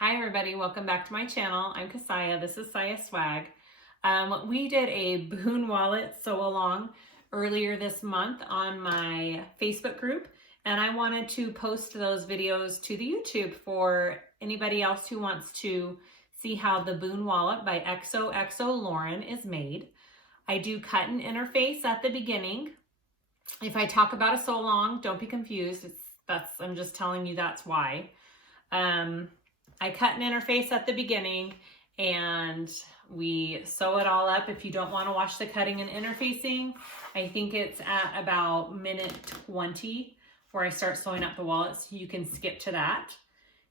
Hi everybody, welcome back to my channel. I'm Kassiah, this is SiahSwag. We did a Boon wallet sew along earlier this month on my Facebook group, and I wanted to post those videos to the YouTube for anybody else who wants to see how the Boon wallet by XOXOLauren is made. I do cut and interface at the beginning. If I talk about a sew along, don't be confused. I'm just telling you that's why. I cut an interface at the beginning and we sew it all up. If you don't want to watch the cutting and interfacing, I think it's at about minute 20 where I start sewing up the wallet, so you can skip to that.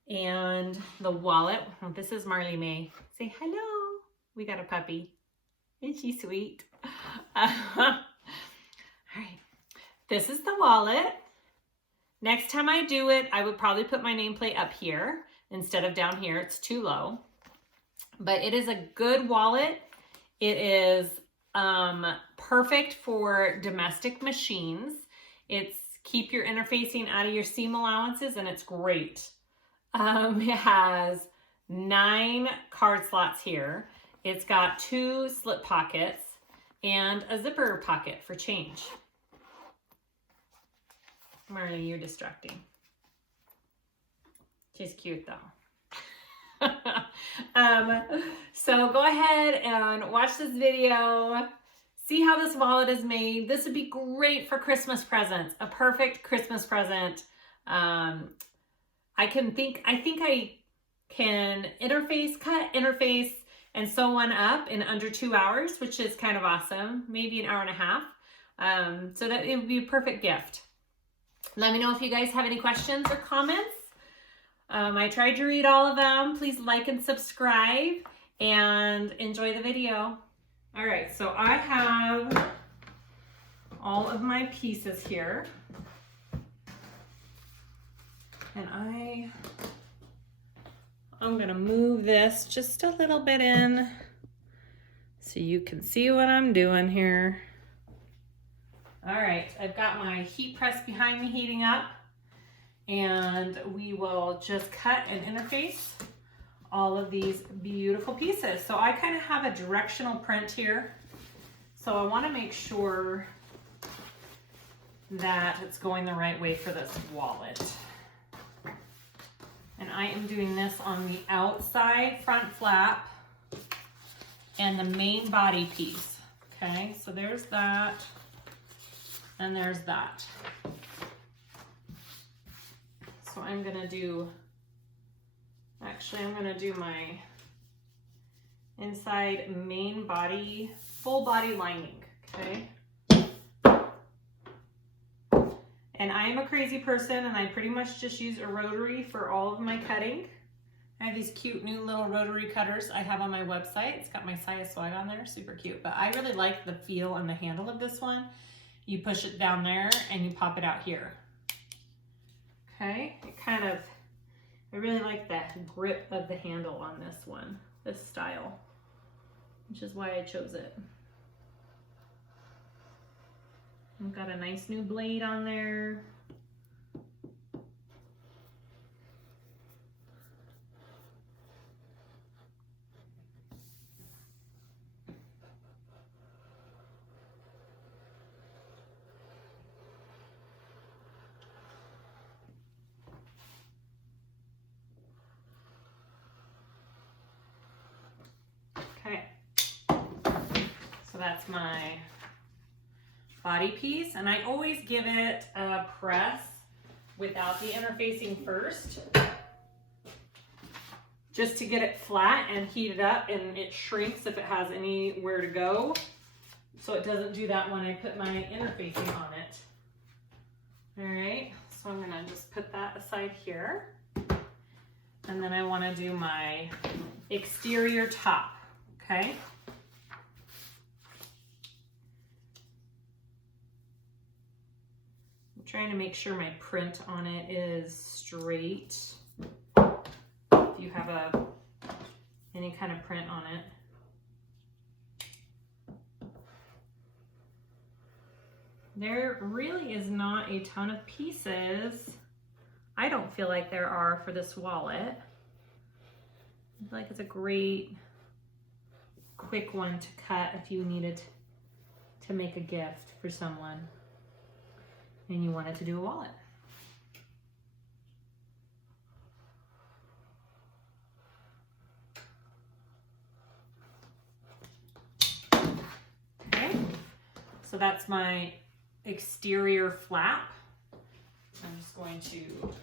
And the wallet, this is Marley May. Say hello. We got a puppy. Isn't she sweet? All right, this is the wallet. Next time I do it, I would probably put my nameplate up here instead of down here. It's too low, but it is a good wallet. It is perfect for domestic machines. It's keep your interfacing out of your seam allowances, and it's great. It has 9 card slots here. It's got 2 slip pockets and a zipper pocket for change. Marley, you're distracting. She's cute though. So go ahead and watch this video. See how this wallet is made. This would be great for Christmas presents. A perfect Christmas present. I think I can cut, interface, and sew one up in under 2 hours, which is kind of awesome. Maybe an hour and a half. So that it would be a perfect gift. Let me know if you guys have any questions or comments. I tried to read all of them. Please like and subscribe and enjoy the video. All right, so I have all of my pieces here. And I'm gonna move this just a little bit in so you can see what I'm doing here. All right, I've got my heat press behind me heating up, and we will just cut and interface all of these beautiful pieces. So I kind of have a directional print here. So I want to make sure that it's going the right way for this wallet. And I am doing this on the outside front flap and the main body piece. Okay, so there's that. And there's that. So I'm gonna do my inside main body, full body lining, okay? And I am a crazy person, and I pretty much just use a rotary for all of my cutting. I have these cute new little rotary cutters I have on my website. It's got my SiahSwag on there, super cute. But I really like the feel and the handle of this one. You push it down there and you pop it out here. Okay, I really like that grip of the handle on this one, this style, which is why I chose it. I've got a nice new blade on there. Okay, so that's my body piece, and I always give it a press without the interfacing first, just to get it flat and heat it up, and it shrinks if it has anywhere to go, so it doesn't do that when I put my interfacing on it. All right, so I'm gonna just put that aside here, and then I want to do my exterior top. Okay. I'm trying to make sure my print on it is straight. If you have any kind of print on it. There really is not a ton of pieces. I don't feel like there are for this wallet. I feel like it's a great quick one to cut if you needed to make a gift for someone and you wanted to do a wallet. Okay, so that's my exterior flap. I'm just going to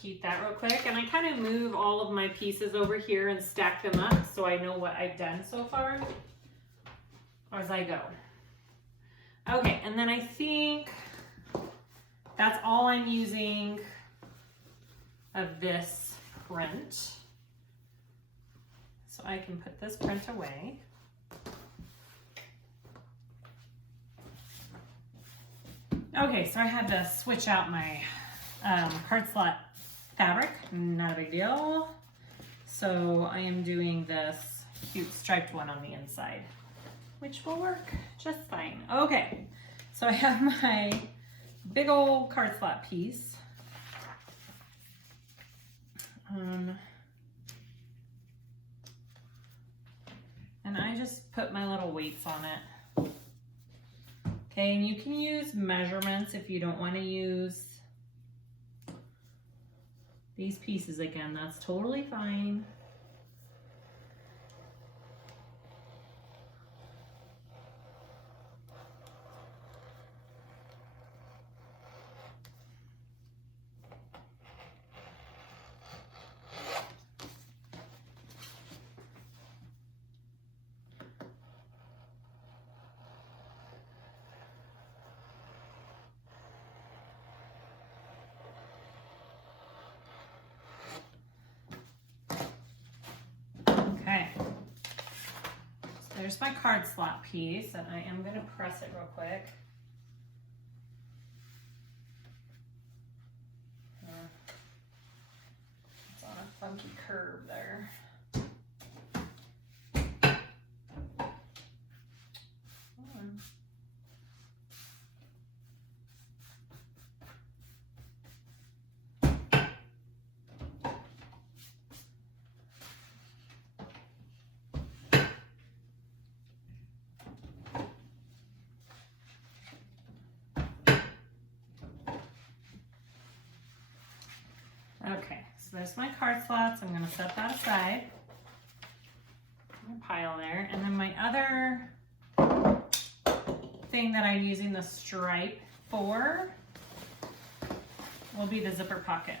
heat that real quick, and I kind of move all of my pieces over here and stack them up so I know what I've done so far as I go. Okay, and then I think that's all I'm using of this print. So I can put this print away. Okay, so I had to switch out my card slot fabric, not a big deal. So I am doing this cute striped one on the inside, which will work just fine. Okay, so I have my big old card slot piece. And I just put my little weights on it. Okay, and you can use measurements if you don't want to use these pieces again, that's totally fine. There's my card slot piece, and I am going to press it real quick. It's on a funky curve there. Okay, so there's my card slots. I'm going to set that aside. Pile there. And then my other thing that I'm using the stripe for will be the zipper pocket,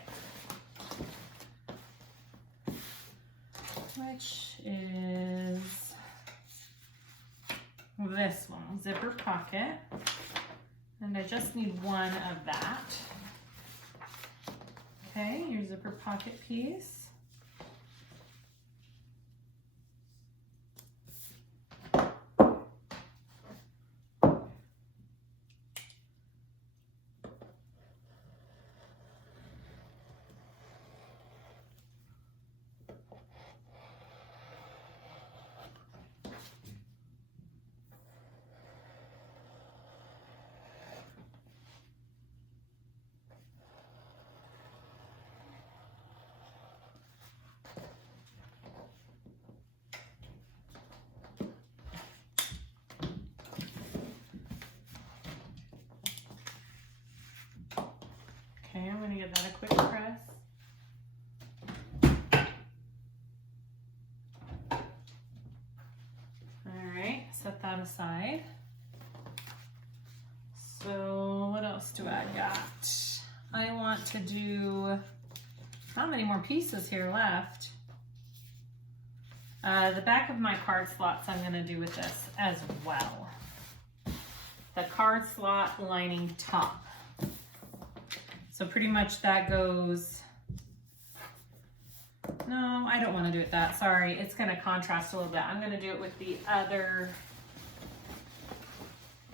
which is this one, zipper pocket. And I just need one of that. Okay, your zipper pocket piece. Okay, I'm going to give that a quick press. All right, set that aside. So what else do I got? I want to do, not many more pieces here left. The back of my card slots I'm going to do with this as well. The card slot lining top. So pretty much that goes, no, I don't want to do it that, sorry. It's going to contrast a little bit. I'm going to do it with the other,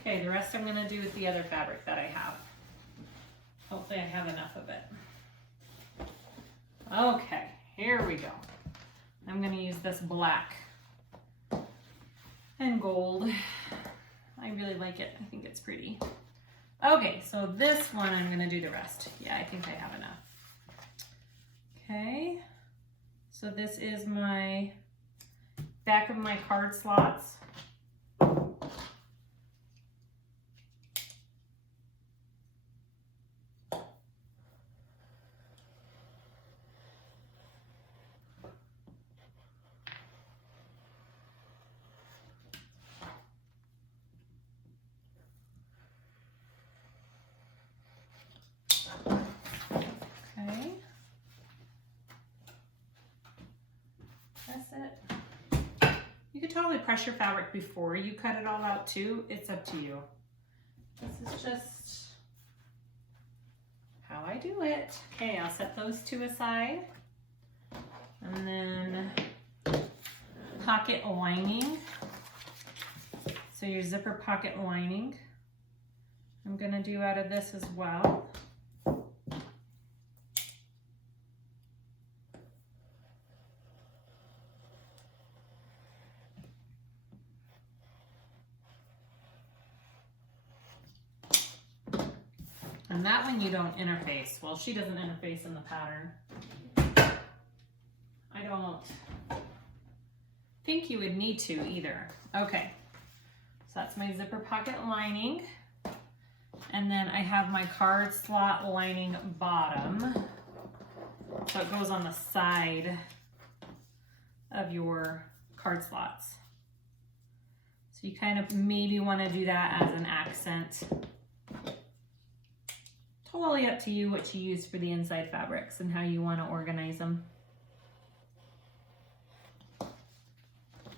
okay, the rest I'm going to do with the other fabric that I have. Hopefully I have enough of it. Okay, here we go. I'm going to use this black and gold. I really like it. I think it's pretty. Okay, so this one I'm going to do the rest. Yeah, I think I have enough. Okay, So this is my back of my card slots. Okay. That's it. You could totally press your fabric before you cut it all out too. It's up to you. This is just how I do it. Okay, I'll set those two aside. And then pocket lining. So your zipper pocket lining, I'm gonna do out of this as well. And that one you don't interface. Well, she doesn't interface in the pattern. I don't think you would need to either. Okay, so that's my zipper pocket lining. And then I have my card slot lining bottom. So it goes on the side of your card slots. So you kind of maybe want to do that as an accent. Totally up to you what you use for the inside fabrics and how you want to organize them.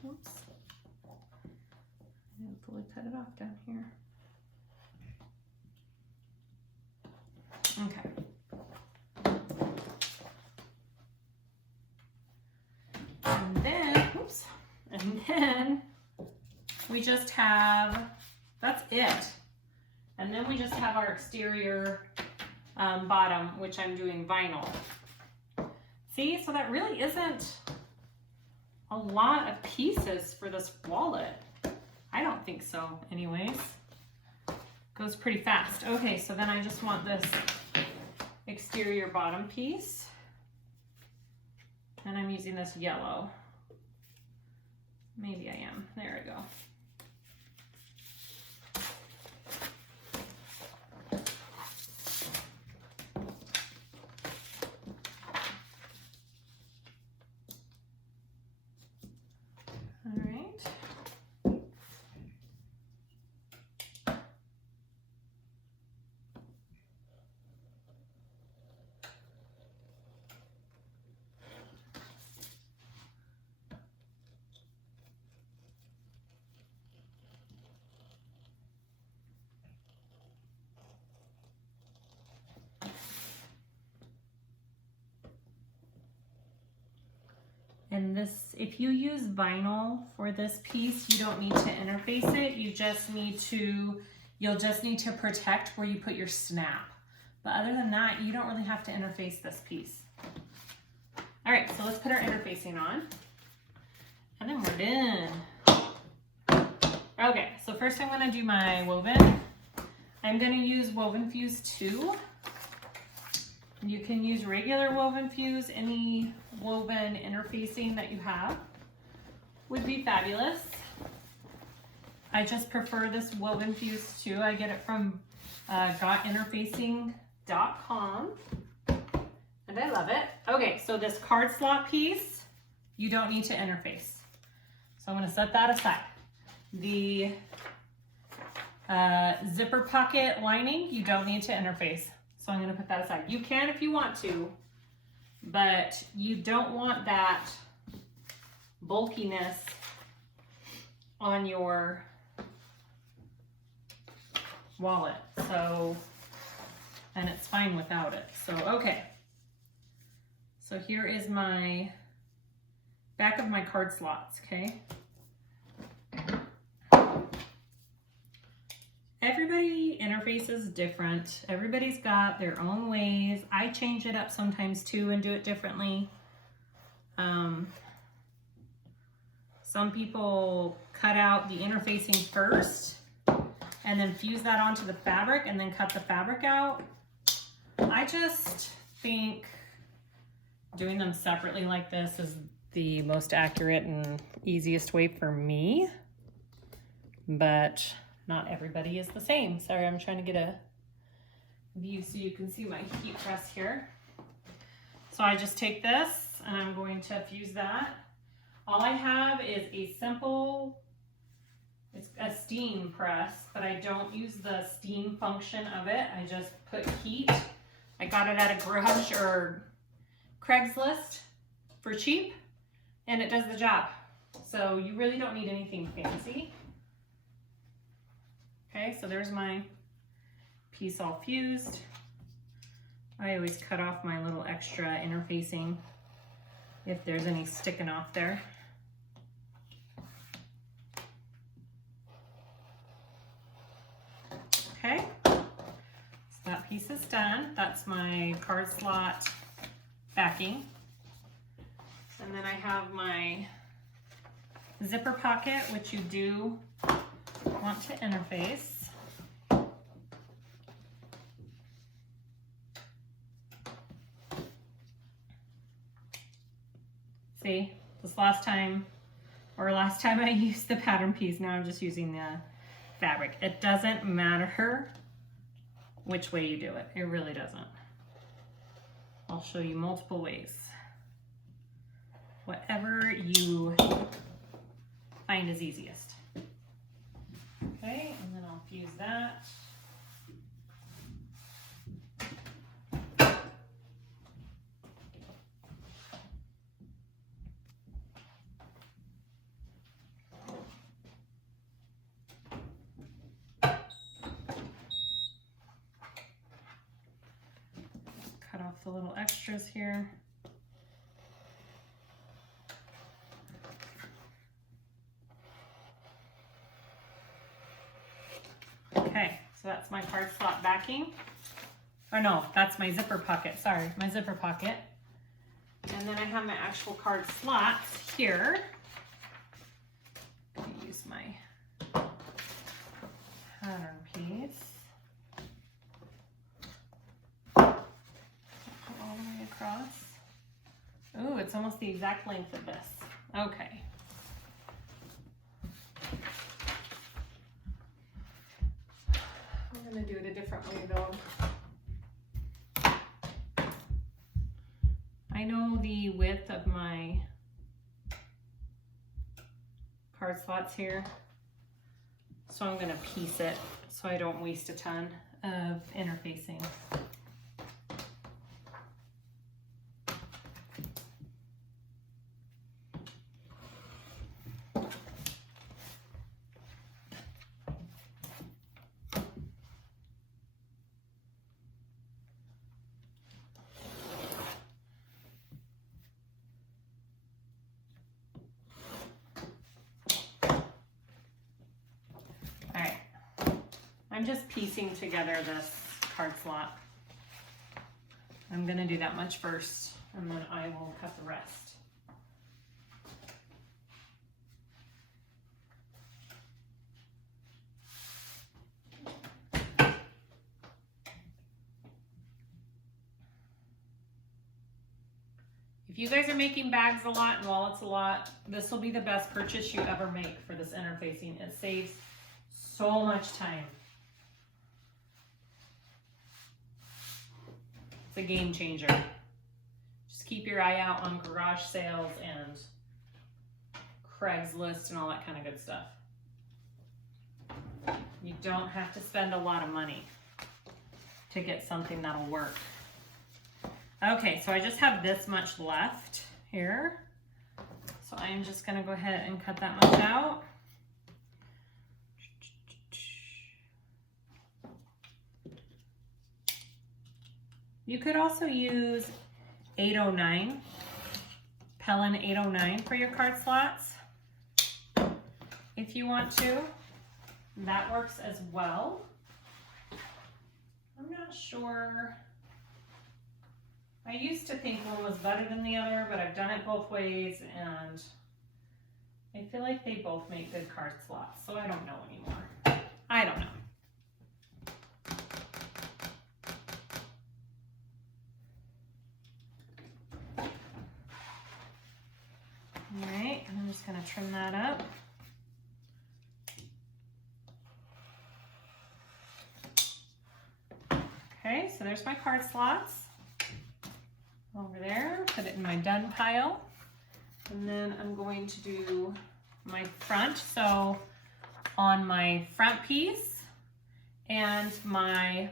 Oops. I didn't fully cut it off down here. Okay. And then, oops. And then we just have, that's it. And then we just have our exterior bottom, which I'm doing vinyl. See, so that really isn't a lot of pieces for this wallet. I don't think so anyways. Goes pretty fast. Okay, so then I just want this exterior bottom piece. And I'm using this yellow. Maybe I am. There we go. And this, if you use vinyl for this piece, you don't need to interface it. You just need to, you'll just need to protect where you put your snap. But other than that, you don't really have to interface this piece. All right, so let's put our interfacing on. And then we're done. Okay, so first I'm gonna do my woven. I'm gonna use Wovenfuse 2. You can use regular Wovenfuse, any woven interfacing that you have would be fabulous. I just prefer this Wovenfuse 2. I get it from gotinterfacing.com and I love it. Okay, so this card slot piece, you don't need to interface. So I'm gonna set that aside. The zipper pocket lining, you don't need to interface. So I'm gonna put that aside. You can if you want to, but you don't want that bulkiness on your wallet. So, and it's fine without it. So, okay. So here is my back of my card slots, okay? Everybody interfaces different. Everybody's got their own ways. I change it up sometimes too and do it differently. Some people cut out the interfacing first and then fuse that onto the fabric and then cut the fabric out. I just think doing them separately like this is the most accurate and easiest way for me, but not everybody is the same. Sorry, I'm trying to get a view so you can see my heat press here. So I just take this and I'm going to fuse that. All I have is a simple, it's a steam press, but I don't use the steam function of it. I just put heat. I got it at a garage or Craigslist for cheap, and it does the job. So you really don't need anything fancy. Okay, so there's my piece all fused. I always cut off my little extra interfacing if there's any sticking off there. Okay, so that piece is done. That's my card slot backing. And then I have my zipper pocket, which you do want to interface. See, this last time I used the pattern piece, now I'm just using the fabric. It doesn't matter which way you do it. It really doesn't. I'll show you multiple ways. Whatever you find is easiest. Okay, and then I'll fuse that. Cut off the little extras here. Okay, so that's my card slot backing. Or no, that's my zipper pocket, sorry, my zipper pocket. And then I have my actual card slots here. I'm gonna use my pattern piece. All the way across. Ooh, it's almost the exact length of this. Okay. I'm gonna do it a different way though. I know the width of my card slots here, so I'm gonna piece it so I don't waste a ton of interfacing. I'm just piecing together this card slot. I'm gonna do that much first, and then I will cut the rest. If you guys are making bags a lot and wallets a lot, this will be the best purchase you ever make for this interfacing. It saves so much time. It's a game changer. Just keep your eye out on garage sales and Craigslist and all that kind of good stuff. You don't have to spend a lot of money to get something that'll work. Okay, so I just have this much left here. So I'm just gonna go ahead and cut that much out. You could also use 809, Pellin 809 for your card slots if you want to. That works as well. I'm not sure. I used to think one was better than the other, but I've done it both ways and I feel like they both make good card slots, so I don't know anymore. I don't know. right, and I'm just gonna trim that up. Okay, so there's my card slots over there. Put it in my done pile. And then I'm going to do my front. So on my front piece and my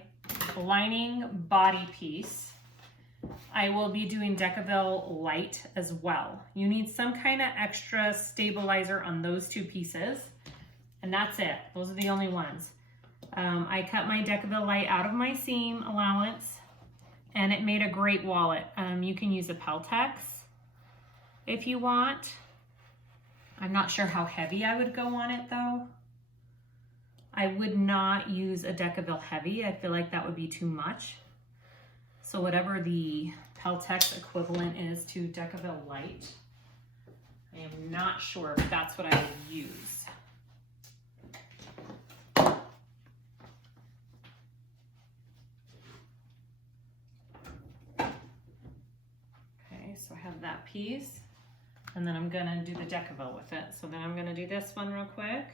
lining body piece, I will be doing decovil light as well. You need some kind of extra stabilizer on those two pieces, and that's it. Those are the only ones. I cut my decovil light out of my seam allowance, and it made a great wallet. You can use a Peltex if you want. I'm not sure how heavy I would go on it though. I would not use a decovil heavy. I feel like that would be too much. So whatever the Peltex equivalent is to decovil light, I am not sure, but that's what I would use. So I have that piece, and then I'm gonna do the decovil with it. So then I'm gonna do this one real quick.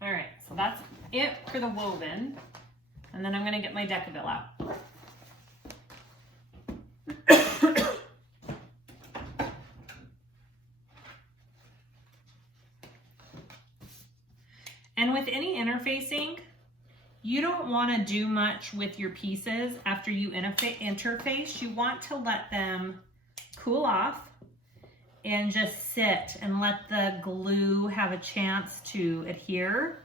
All right, so that's it for the woven. And then I'm gonna get my decovil out. And with any interfacing, you don't wanna do much with your pieces after you interface. You want to let them cool off and just sit and let the glue have a chance to adhere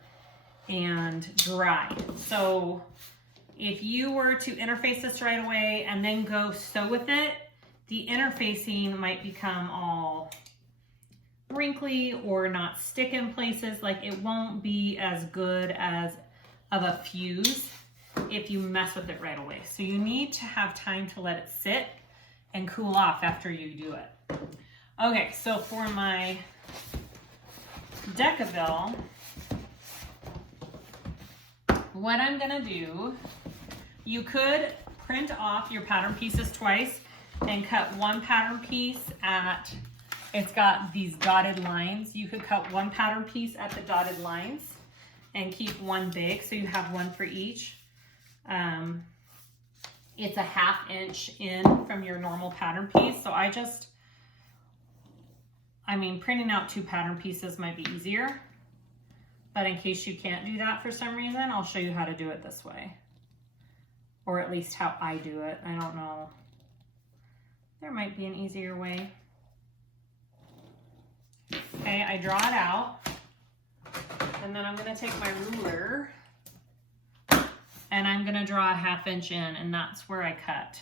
and dry. So if you were to interface this right away and then go sew with it, the interfacing might become all wrinkly or not stick in places. Like it won't be as good as of a fuse if you mess with it right away. So you need to have time to let it sit and cool off after you do it. Okay, so for my decovil, what I'm gonna do, you could print off your pattern pieces twice and cut one pattern piece at, it's got these dotted lines. You could cut one pattern piece at the dotted lines and keep one big, so you have one for each. It's a 1/2 inch in from your normal pattern piece, so I mean, printing out 2 pattern pieces might be easier, but in case you can't do that for some reason, I'll show you how to do it this way. Or at least how I do it. I don't know. There might be an easier way. Okay, I draw it out, and then I'm gonna take my ruler and I'm gonna draw a 1/2 inch in, and that's where I cut.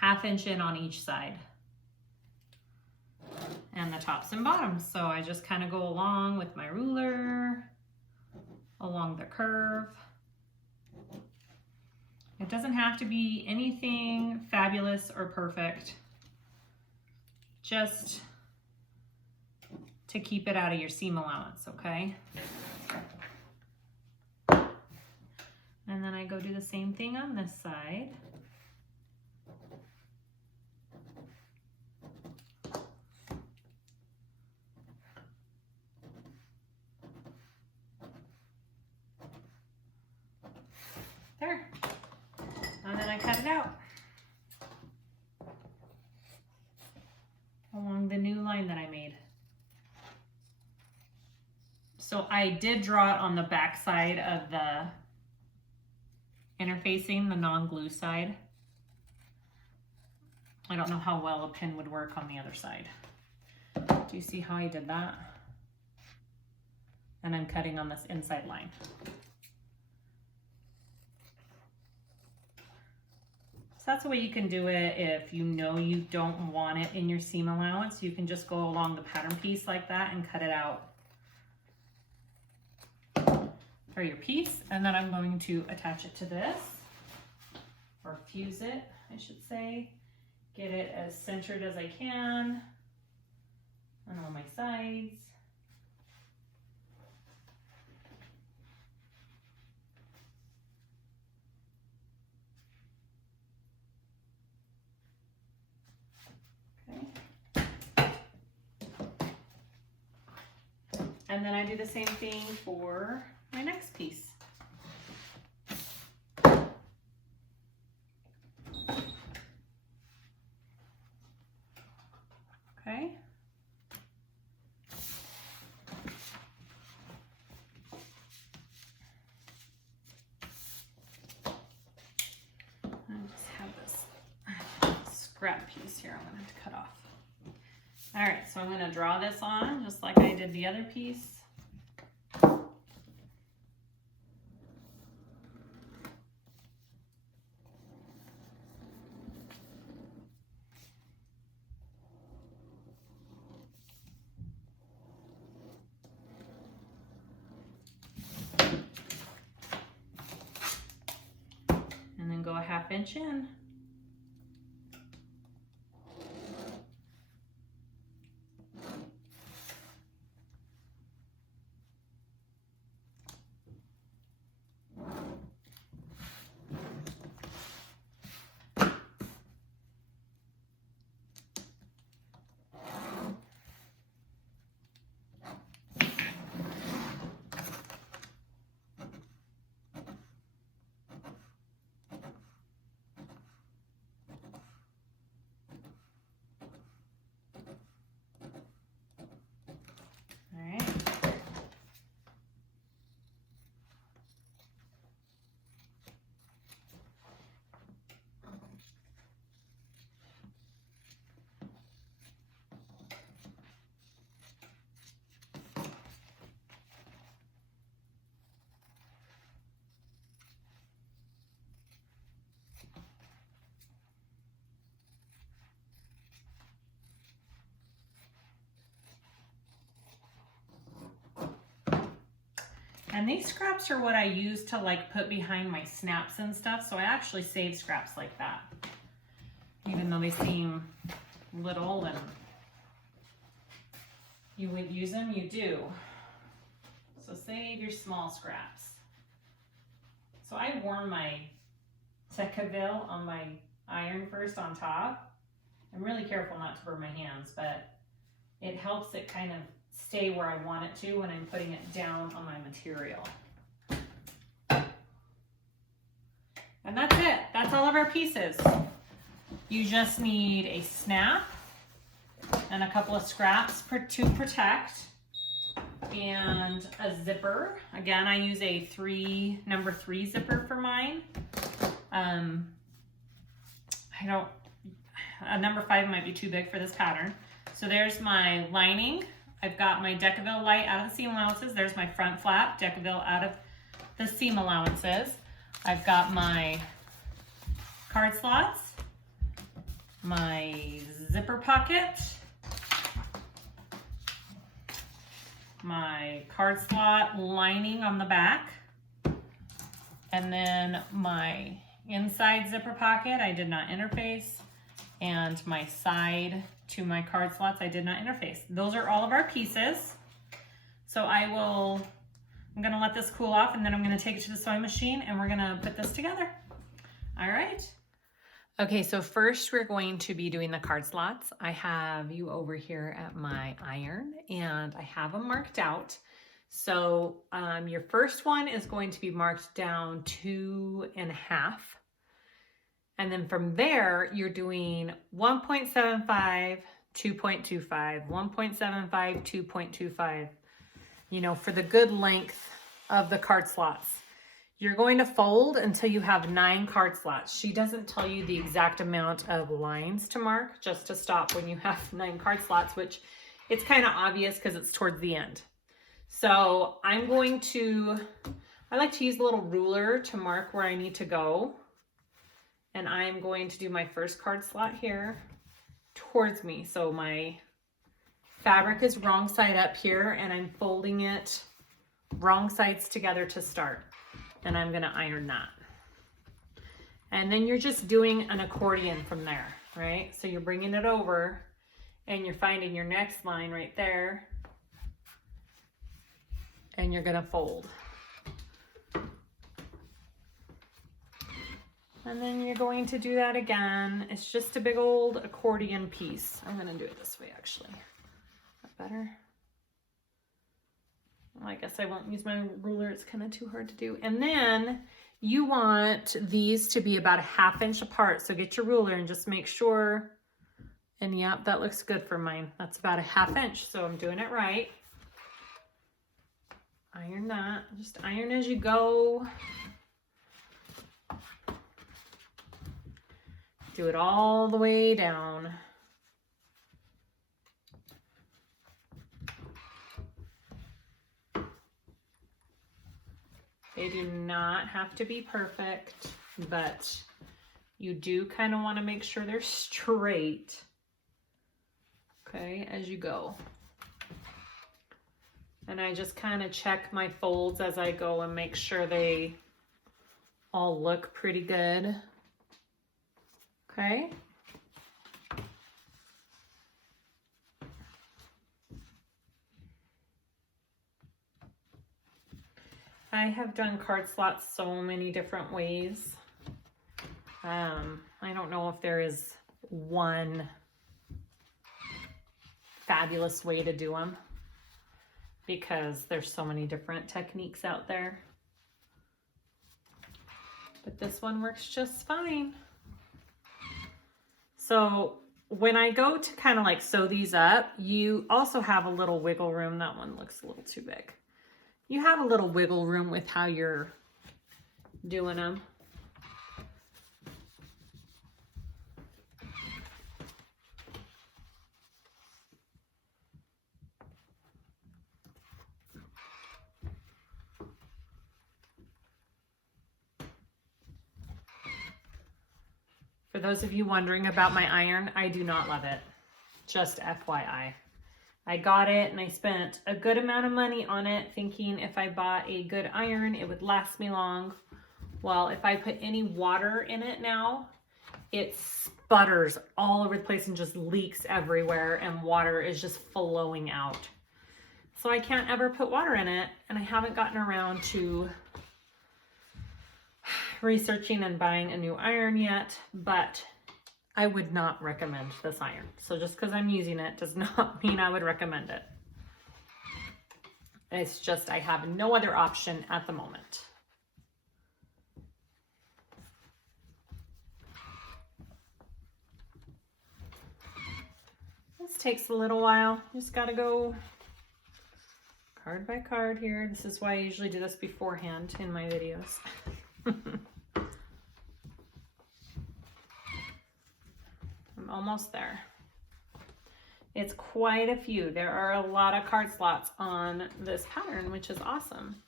1/2 inch in on each side. And the tops and bottoms. So I just kind of go along with my ruler, along the curve. It doesn't have to be anything fabulous or perfect, just to keep it out of your seam allowance, okay? And then I go do the same thing on this side. There. And then I cut it out along the new line that I made. So I did draw it on the back side of the interfacing, the non-glue side. I don't know how well a pin would work on the other side. Do you see how I did that? And I'm cutting on this inside line. So that's the way you can do it if you know you don't want it in your seam allowance. You can just go along the pattern piece like that and cut it out for your piece. And then I'm going to attach it to this, or fuse it, I should say. Get it as centered as I can on all my sides. And then I do the same thing for my next piece. Okay. I just have this scrap piece here I'm going to have to cut off. All right, so I'm going to draw this on just like I did the other piece. And then go a 1/2 inch in. And these scraps are what I use to like put behind my snaps and stuff. So I actually save scraps like that. Even though they seem little and you wouldn't use them, you do. So save your small scraps. So I warm my decovil on my iron first on top. I'm really careful not to burn my hands, but it helps it kind of stay where I want it to when I'm putting it down on my material. And that's it. That's all of our pieces. You just need a snap and a couple of scraps to protect, and a zipper. Again, I use a number 3 zipper for mine. A number 5 might be too big for this pattern. So there's my lining. I've got my decovil light out of the seam allowances. There's my front flap, decovil out of the seam allowances. I've got my card slots, my zipper pocket, my card slot lining on the back, and then my inside zipper pocket I did not interface, and my side to my card slots I did not interface. Those are all of our pieces. So I'm gonna let this cool off, and then I'm gonna take it to the sewing machine and we're gonna put this together. All right. Okay, so first we're going to be doing the card slots. I have you over here at my iron and I have them marked out. So your first one is going to be marked down 2.5. And then from there, you're doing 1.75, 2.25, 1.75, 2.25, you know, for the good length of the card slots. You're going to fold until you have 9 card slots. She doesn't tell you the exact amount of lines to mark, just to stop when you have 9 card slots, which it's kind of obvious because it's towards the end. So I like to use a little ruler to mark where I need to go. and I'm going to do my first card slot here towards me. So my fabric is wrong side up here, and I'm folding it wrong sides together to start. And I'm gonna iron that. And then you're just doing an accordion from there, right? So you're bringing it over and you're finding your next line right there, and you're gonna fold. And then you're going to do that again. It's just a big old accordion piece. I'm gonna do it this way actually. That better? Well, I guess I won't use my ruler, it's kind of too hard to do. And then you want these to be about a 1/2 inch apart. So get your ruler and just make sure, and yep, that looks good for mine. That's about a 1/2 inch, so I'm doing it right. Iron that, just iron as you go. Do it all the way down. They do not have to be perfect, but you do kind of want to make sure they're straight, okay, as you go. And I just kind of check my folds as I go and make sure they all look pretty good, okay? I have done card slots so many different ways. I don't know if there is one fabulous way to do them because there's so many different techniques out there. But this one works just fine. So when I go to kind of like sew these up, you also have a little wiggle room. That one looks a little too big. You have a little wiggle room with how you're doing them. For those of you wondering about my iron, I do not love it. Just FYI. I got it and I spent a good amount of money on it thinking if I bought a good iron, it would last me long. Well, if I put any water in it now, it sputters all over the place and just leaks everywhere, and water is just flowing out. So I can't ever put water in it, and I haven't gotten around to researching and buying a new iron yet, but I would not recommend this iron. So just because I'm using it does not mean I would recommend it. It's just I have no other option at the moment. This takes a little while. Just gotta go card by card here. This is why I usually do this beforehand in my videos. I'm almost there. It's quite a few. There are a lot of card slots on this pattern, which is awesome.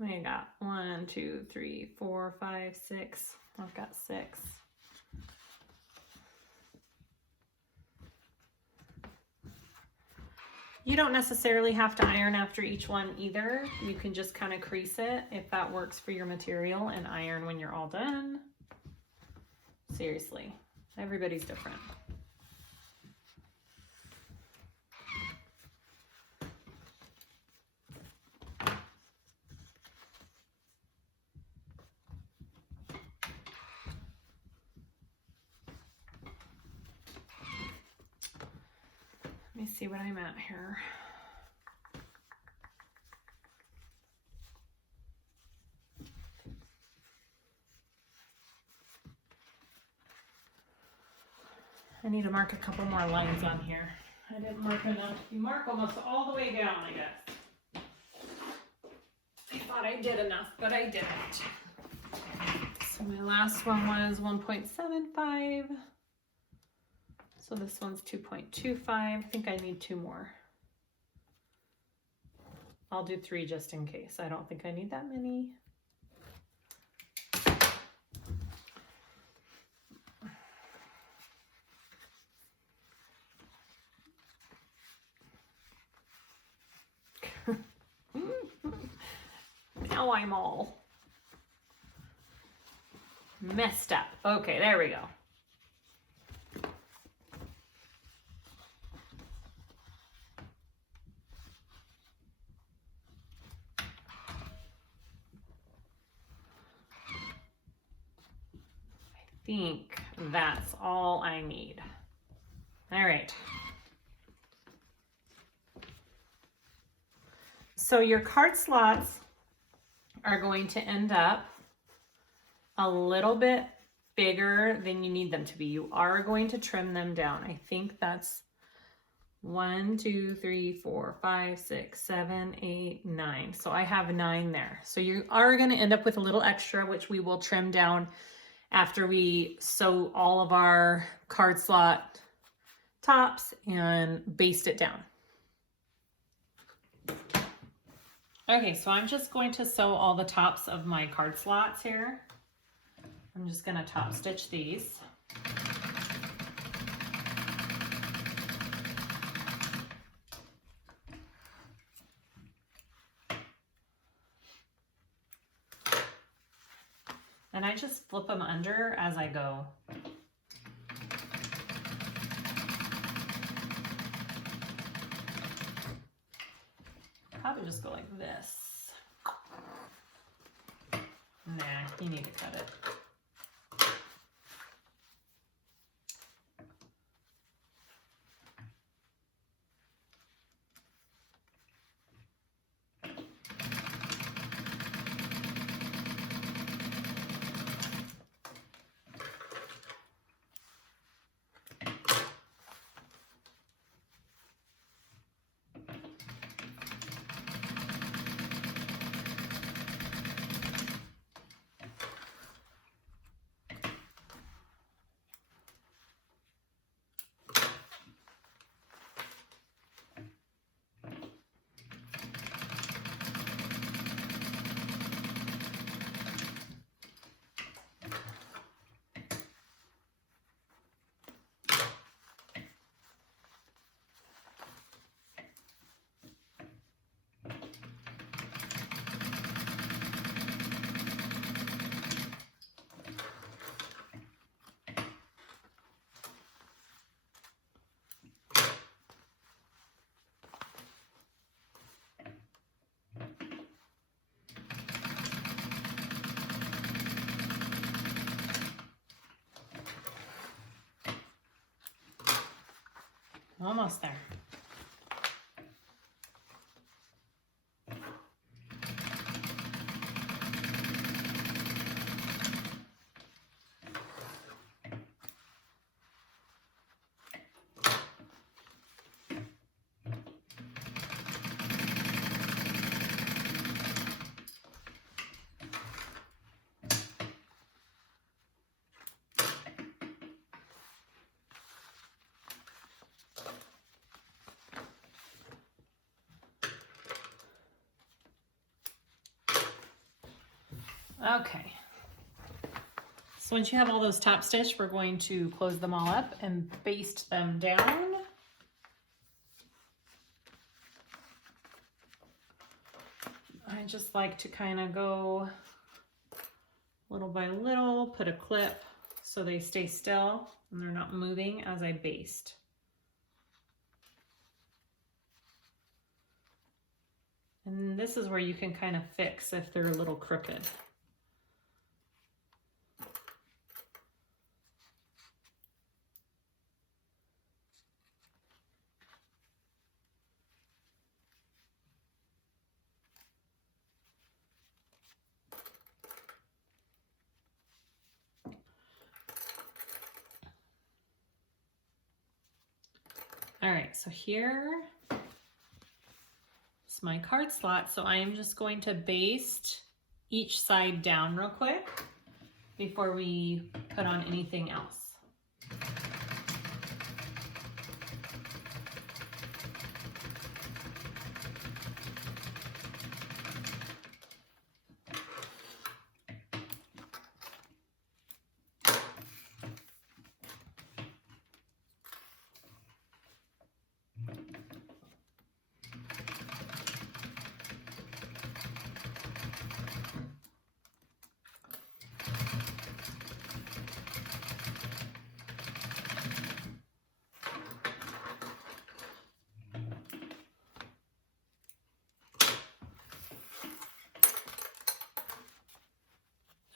I got 1, 2, 3, 4, 5, 6. I've got 6. You don't necessarily have to iron after each one either. You can just kind of crease it if that works for your material and iron when you're all done. Seriously, everybody's different. Let me see what I'm at here. I need to mark a couple more lines on here. I didn't mark enough. You mark almost all the way down, I guess. I thought I did enough, but I didn't. So my last one was 1.75. So this one's 2.25. I think I need 2 more. I'll do 3 just in case. I don't think I need that many. now I'm all messed up. Okay, there we go. I think that's all I need. All right. So your card slots are going to end up a little bit bigger than you need them to be. You are going to trim them down. I think that's 1, 2, 3, 4, 5, 6, 7, 8, 9. So I have 9 there. So you are going to end up with a little extra, which we will trim down after we sew all of our card slot tops and baste it down. Okay, so I'm just going to sew all the tops of my card slots here. I'm just going to top stitch these. And I just flip them under as I go. Probably just go like this. Nah, you need to cut it. Almost there. Okay, so once you have all those top stitched, we're going to close them all up and baste them down. I just like to kind of go little by little, put a clip so they stay still and they're not moving as I baste. And this is where you can kind of fix if they're a little crooked. All right, so here is my card slot. So I am just going to baste each side down real quick before we put on anything else.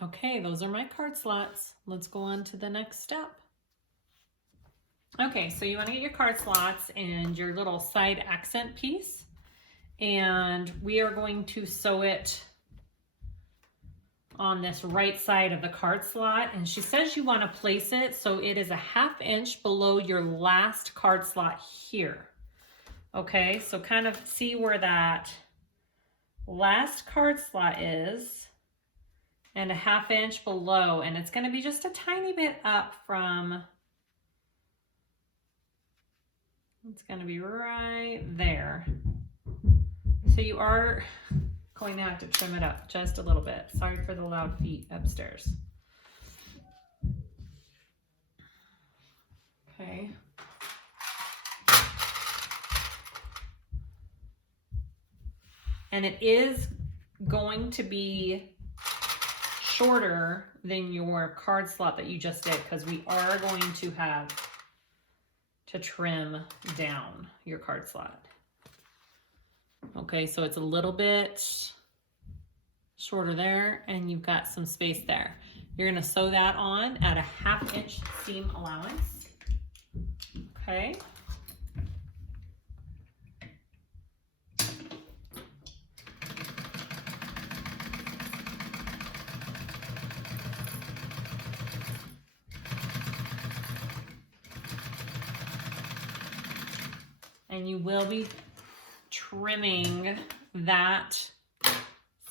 Okay, those are my card slots. Let's go on to the next step. Okay, so you want to get your card slots and your little side accent piece, and we are going to sew it on this right side of the card slot. And she says you want to place it so it is a 1/2 inch below your last card slot here. Okay, so kind of see where that last card slot is and a 1/2 inch below, and it's going to be just a tiny bit up from, it's going to be right there. So you are going to have to trim it up just a little bit. Sorry for the loud feet upstairs. Okay. And it is going to be shorter than your card slot that you just did, because we are going to have to trim down your card slot. Okay, so it's a little bit shorter there, and you've got some space there. You're going to sew that on at a 1/2 inch seam allowance. Okay. And you will be trimming that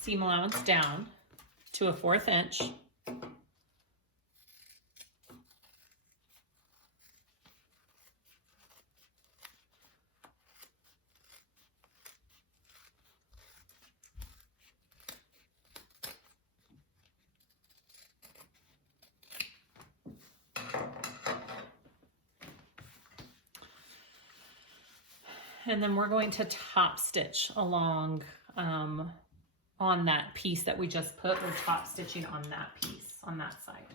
seam allowance down to a 1/4 inch. And then we're going to top stitch along on that piece that we just put. We're top stitching on that piece, on that side.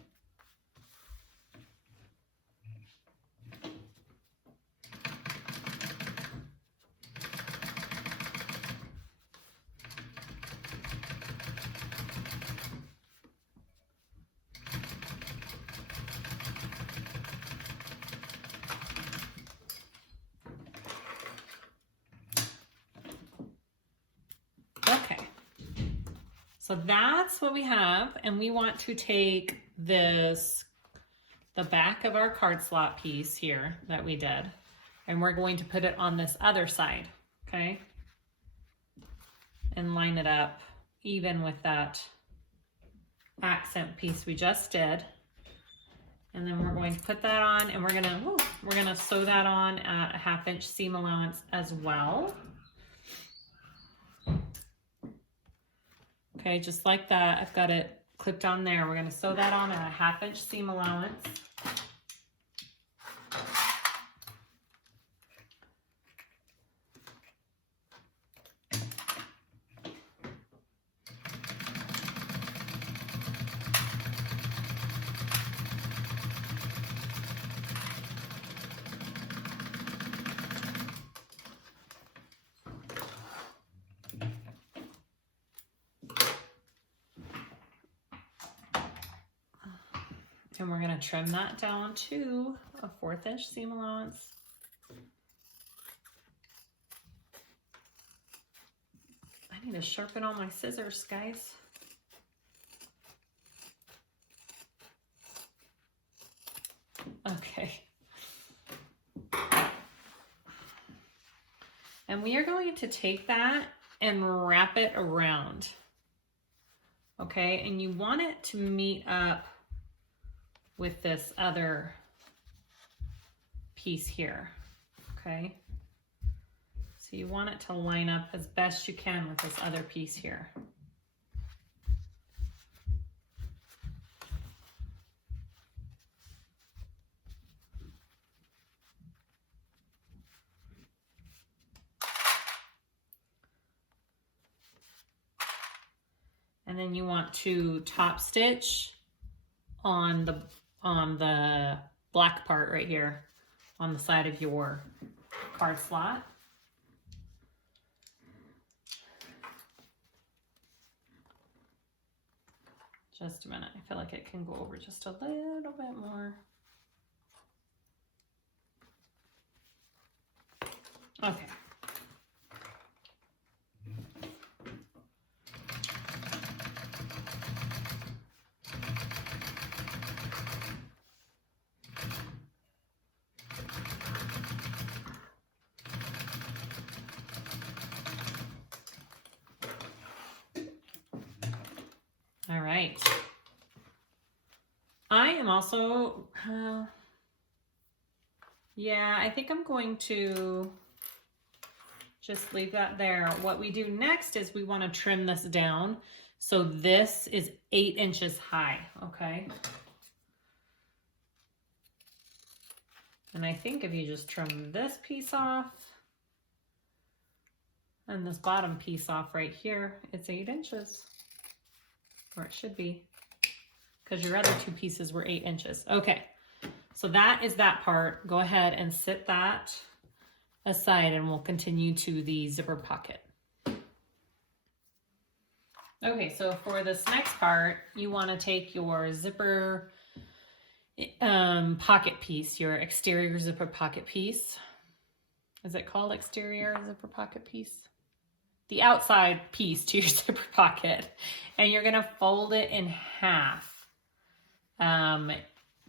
So that's what we have, and we want to take this, the back of our card slot piece here that we did, and we're going to put it on this other side, okay? And line it up even with that accent piece we just did. And then we're going to put that on, and we're gonna sew that on at a 1/2 inch seam allowance as well. Okay, just like that. I've got it clipped on there. We're going to sew that on at a 1/2 inch seam allowance. And we're going to trim that down to a 1/4 inch seam allowance. I need to sharpen all my scissors, guys. Okay. And we are going to take that and wrap it around. Okay, and you want it to meet up with this other piece here, okay? So you want it to line up as best you can with this other piece here. And then you want to top stitch on the black part right here on the side of your card slot. Just a minute. I feel like it can go over just a little bit more. Okay. All right. I am also, yeah, I think I'm going to just leave that there. What we do next is we want to trim this down. So this is 8 inches high, okay? And I think if you just trim this piece off and this bottom piece off right here, it's 8 inches. Or it should be, because your other 2 pieces were 8 inches. Okay, so that is that part. Go ahead and sit that aside and we'll continue to the zipper pocket. Okay, so for this next part, you want to take your zipper pocket piece, your exterior zipper pocket piece. Is it called exterior zipper pocket piece? The outside piece to your zipper pocket, and you're gonna fold it in half.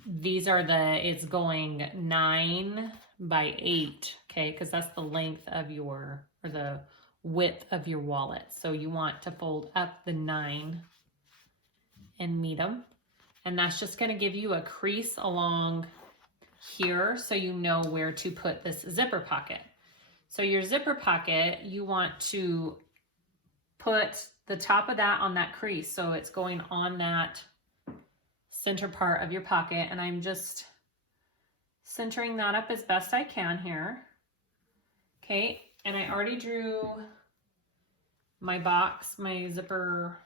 These are it's going 9 by 8, okay? Because that's the length of or the width of your wallet. So you want to fold up the 9 and meet them. And that's just gonna give you a crease along here so you know where to put this zipper pocket. So your zipper pocket, you want to put the top of that on that crease. So it's going on that center part of your pocket. And I'm just centering that up as best I can here. Okay, and I already drew my box, my zipper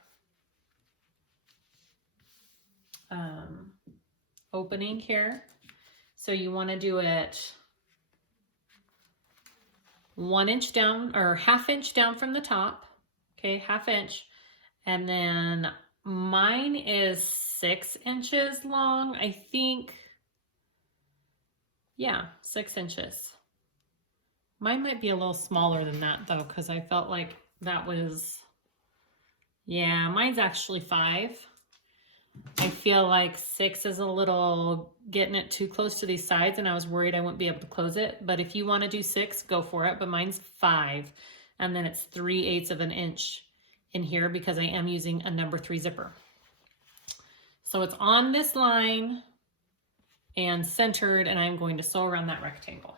opening here. So you want to do it 1 inch down or ½ inch down from the top. Okay, ½ inch. And then mine is 6 inches long, I think. Yeah, 6 inches. Mine might be a little smaller than that though, because I felt like that was, yeah, mine's actually 5. I feel like 6 is a little getting it too close to these sides, and I was worried I wouldn't be able to close it. But if you want to do 6, go for it. But mine's 5, and then it's 3/8 of an inch in here because I am using a number 3 zipper. So it's on this line and centered, and I'm going to sew around that rectangle.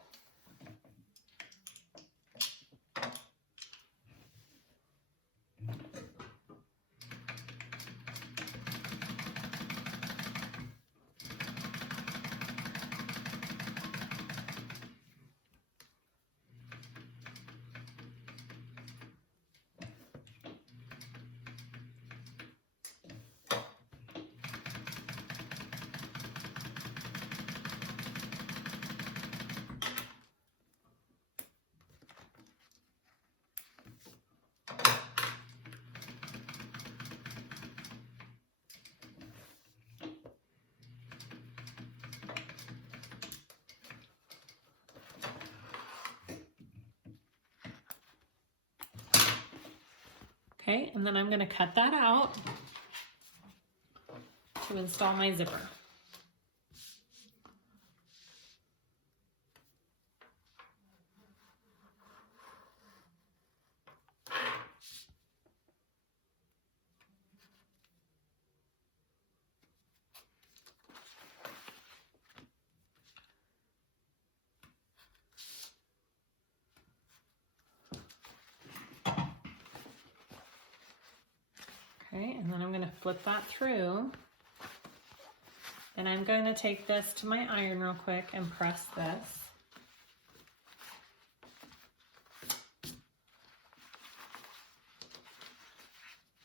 Okay, and then I'm going to cut that out to install my zipper. Okay, and then I'm going to flip that through, and I'm going to take this to my iron real quick and press this.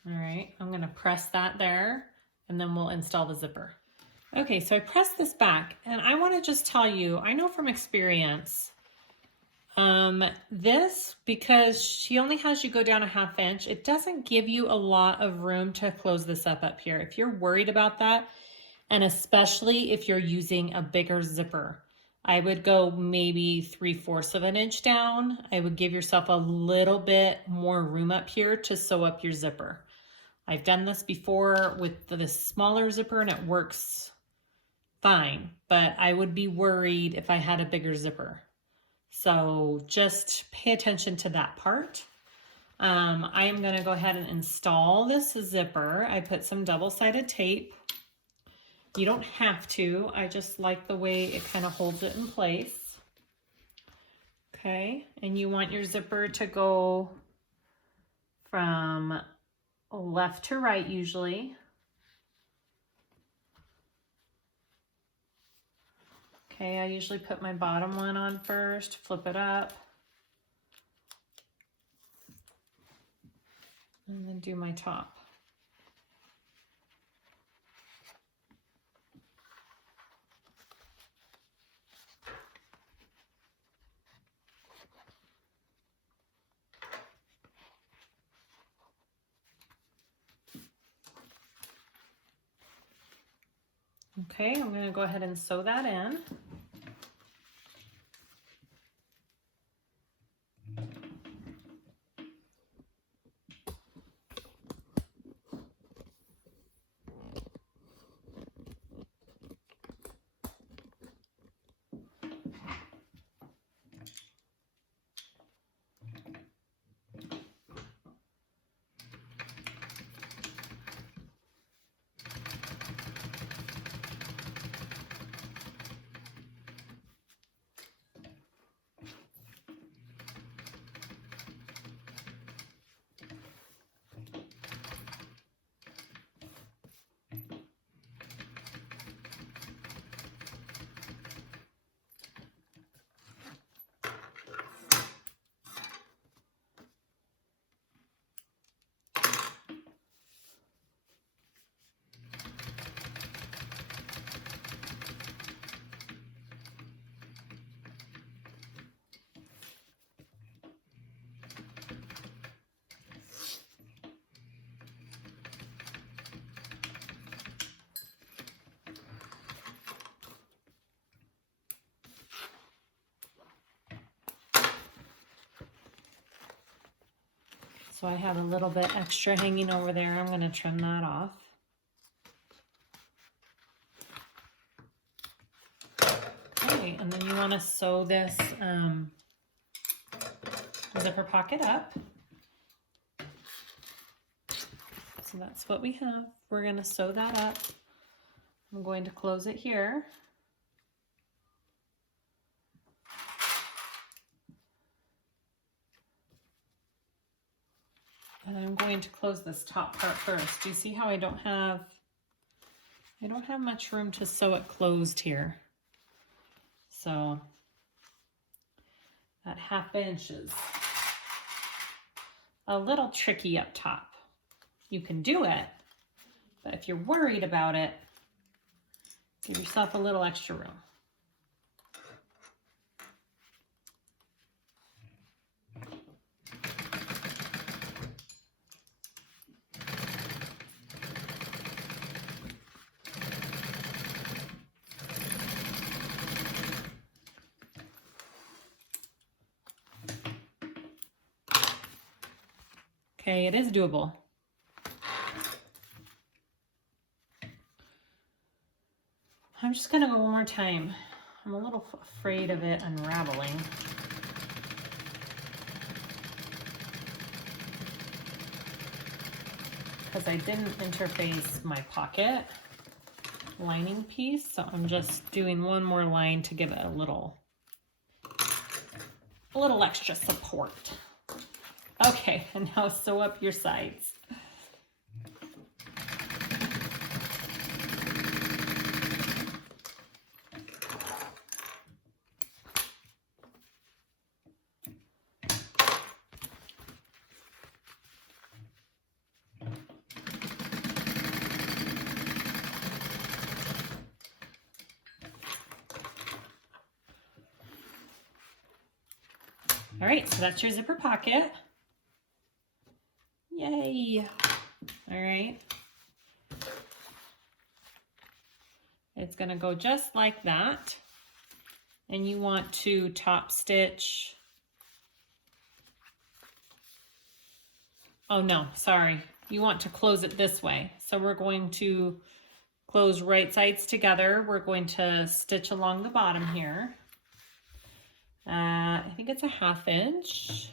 All right, I'm going to press that there, and then we'll install the zipper. Okay, so I pressed this back, and I want to just tell you, I know from experience, This, because she only has you go down a 1/2 inch, it doesn't give you a lot of room to close this up here. If you're worried about that, and especially if you're using a bigger zipper, I would go maybe 3/4 of an inch down. I would give yourself a little bit more room up here to sew up your zipper. I've done this before with the smaller zipper and it works fine, but I would be worried if I had a bigger zipper. So just pay attention to that part. I am going to go ahead and install this zipper. I put some double-sided tape. You don't have to. I just like the way it kind of holds it in place. Okay, and you want your zipper to go from left to right usually. Okay, I usually put my bottom one on first, flip it up, and then do my top. Okay, I'm going to go ahead and sew that in. So I have a little bit extra hanging over there. I'm going to trim that off. Okay, and then you want to sew this zipper pocket up. So that's what we have. We're going to sew that up. I'm going to close it here. And I'm going to close this top part first. Do you see how I don't have much room to sew it closed here. So that 1/2 inch is a little tricky up top. You can do it, but if you're worried about it, give yourself a little extra room. Okay, it is doable. I'm just gonna go one more time. I'm a little afraid of it unraveling. Because I didn't interface my pocket lining piece, so I'm just doing one more line to give it a little extra support. Okay, and now sew up your sides. All right, so that's your zipper pocket. Yay. All right. It's gonna go just like that. And you want to top stitch. Oh no, sorry. You want to close it this way. So we're going to close right sides together. We're going to stitch along the bottom here. I think it's a 1/2 inch.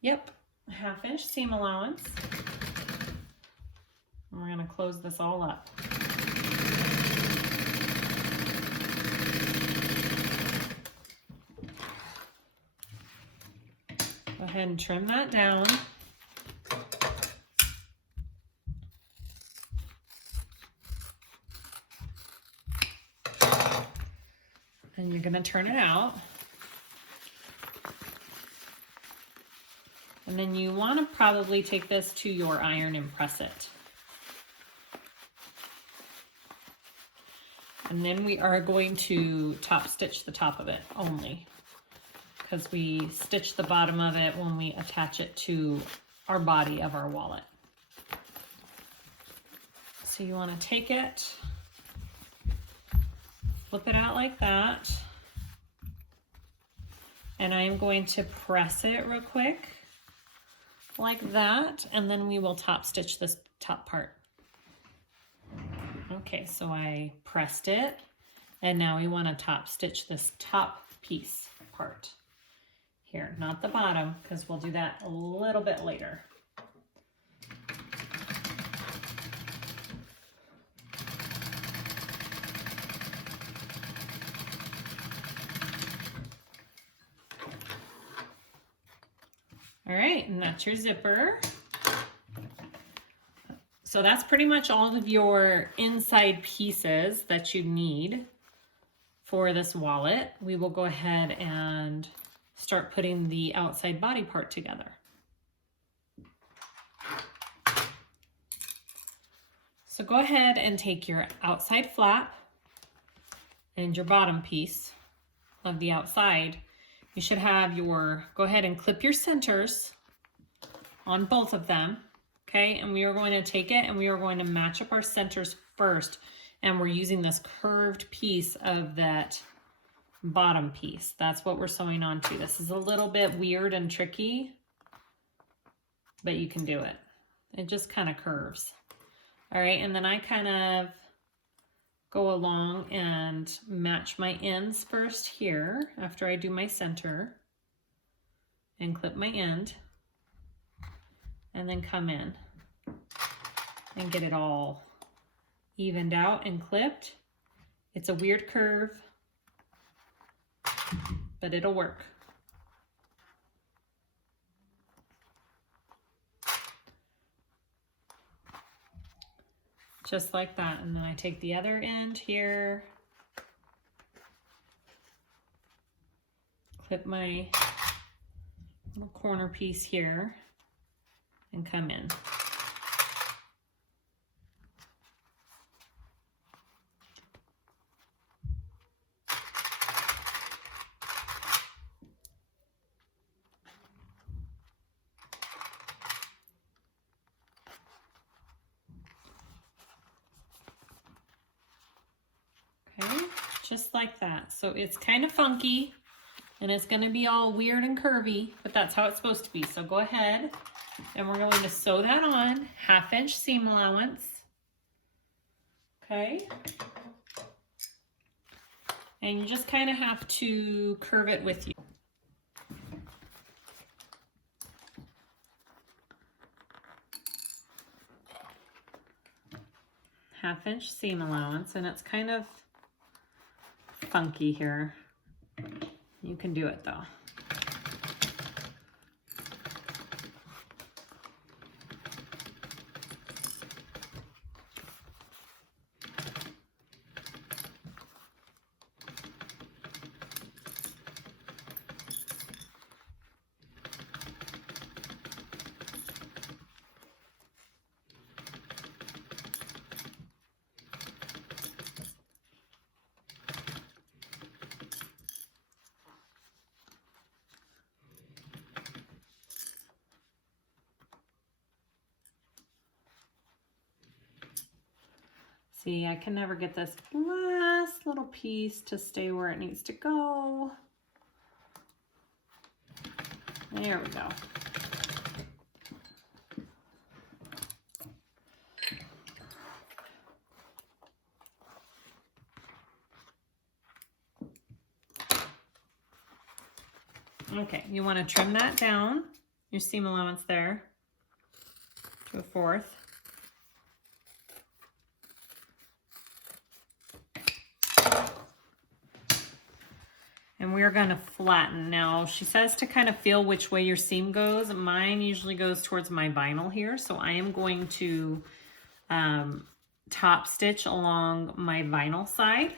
Yep, a 1/2 inch seam allowance. And we're gonna close this all up. Go ahead and trim that down. And you're gonna turn it out. And then you wanna probably take this to your iron and press it. And then we are going to top stitch the top of it only, because we stitch the bottom of it when we attach it to our body of our wallet. So you wanna take it, flip it out like that. And I'm going to press it real quick, like that, and then we will top stitch this top part. Okay, so I pressed it, and now we want to top stitch this top piece part here, not the bottom, because we'll do that a little bit later. All right, and that's your zipper. So that's pretty much all of your inside pieces that you need for this wallet. We will go ahead and start putting the outside body part together. So go ahead and take your outside flap and your bottom piece of the outside. You should have your, go ahead and clip your centers on both of them, okay? And we are going to take it and we are going to match up our centers first. And we're using this curved piece of that bottom piece. That's what we're sewing onto. This is a little bit weird and tricky, but you can do it. It just kind of curves. All right, and then I kind of go along and match my ends first here after I do my center and clip my end, and then come in and get it all evened out and clipped. It's a weird curve, but it'll work. Just like that. And then I take the other end here, clip my little corner piece here, and come in. Okay, just like that. So it's kind of funky and it's going to be all weird and curvy, but that's how it's supposed to be. So go ahead and we're going to sew that on, 1/2 inch seam allowance. Okay. And you just kind of have to curve it with you. Half-inch seam allowance, and it's kind of funky here. You can do it though. See, I can never get this last little piece to stay where it needs to go. There we go. Okay, you want to trim that down, your seam allowance there, to 1/4. And we're going to flatten. Now, she says to kind of feel which way your seam goes. Mine usually goes towards my vinyl here, so I am going to top stitch along my vinyl side.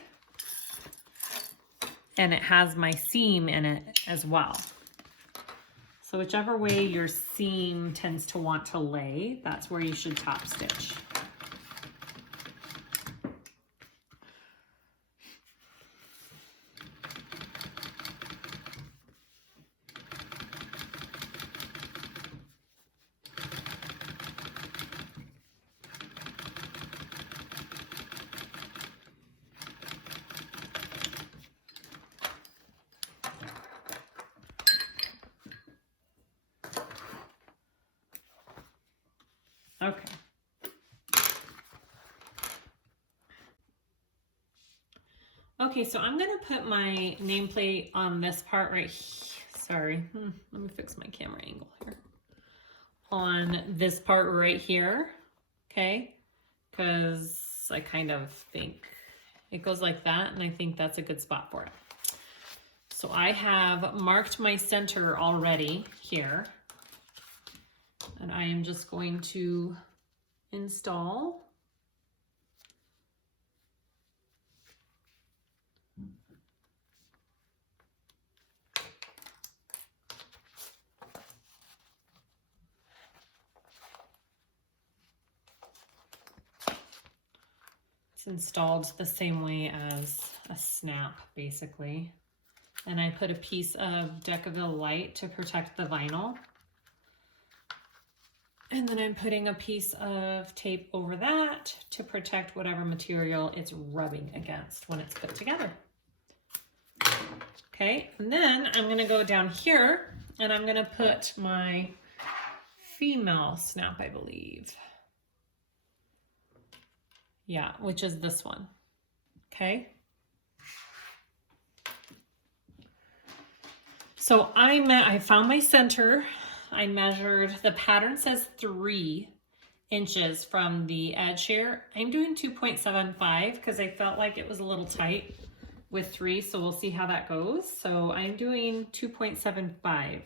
And it has my seam in it as well. So whichever way your seam tends to want to lay, that's where you should top stitch. Okay. Okay, so I'm gonna put my nameplate on this part right here. Sorry, let me fix my camera angle here. On this part right here, okay? Because I kind of think it goes like that, and I think that's a good spot for it. So I have marked my center already here. And I am just going to install. It's installed the same way as a snap, basically. And I put a piece of decovil light to protect the vinyl. And then I'm putting a piece of tape over that to protect whatever material it's rubbing against when it's put together. Okay, and then I'm gonna go down here and I'm gonna put my female snap, I believe. Yeah, which is this one, okay? So I found my center. I measured, the pattern says 3 inches from the edge here. I'm doing 2.75 because I felt like it was a little tight with 3, so we'll see how that goes. So I'm doing 2.75.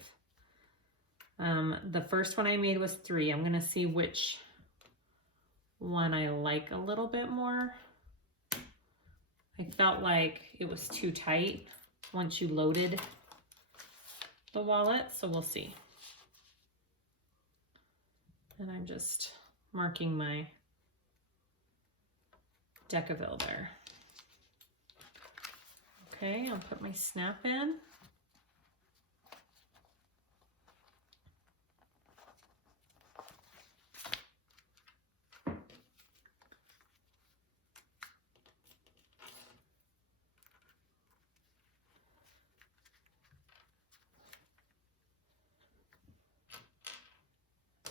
The first one I made was 3. I'm gonna see which one I like a little bit more. I felt like it was too tight once you loaded the wallet, so we'll see. And I'm just marking my decovil there. Okay, I'll put my snap in.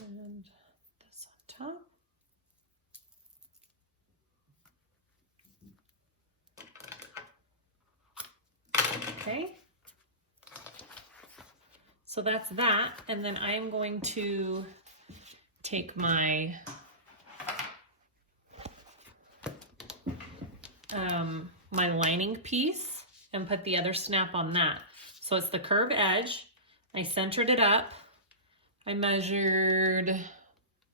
And this on top. Okay. So that's that. And then I'm going to take my my lining piece and put the other snap on that. So it's the curved edge. I centered it up. I measured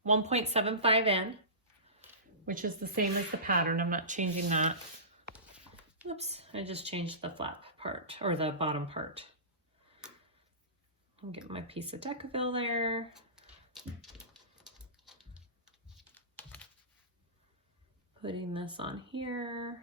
1.75 in, which is the same as the pattern. I'm not changing that. Oops, I just changed the flap part, or the bottom part. I'll get my piece of decovil there. Putting this on here.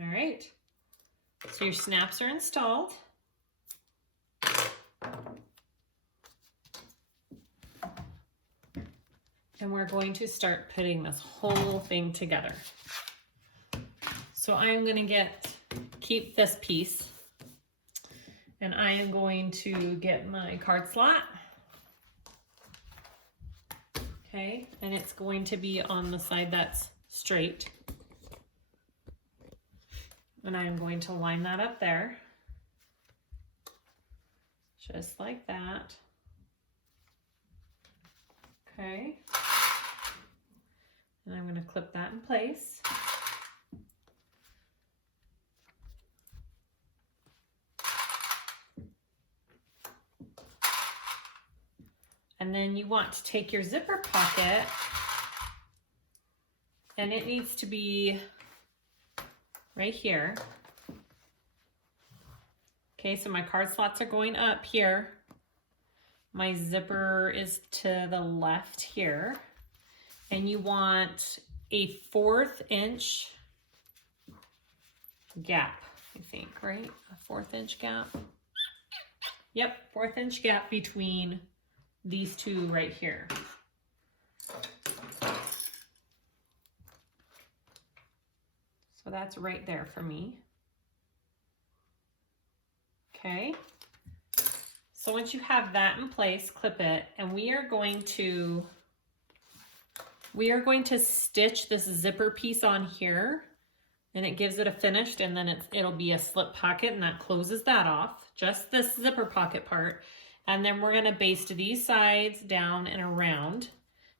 All right, so your snaps are installed. And we're going to start putting this whole thing together. So I am going to keep this piece, and I am going to get my card slot. Okay, and it's going to be on the side that's straight. And I'm going to line that up there, just like that. Okay, and I'm going to clip that in place. And then you want to take your zipper pocket, and it needs to be right here. Okay, so my card slots are going up here. My zipper is to the left here. And you want a 1/4 inch gap, I think, right? A 1/4 inch gap. Yep, 1/4 inch gap between these two right here. So that's right there for me. Okay. So once you have that in place, clip it, and we are going to stitch this zipper piece on here, and it gives it a finish, and then it'll be a slip pocket, and that closes that off, just this zipper pocket part. And then we're gonna baste these sides down and around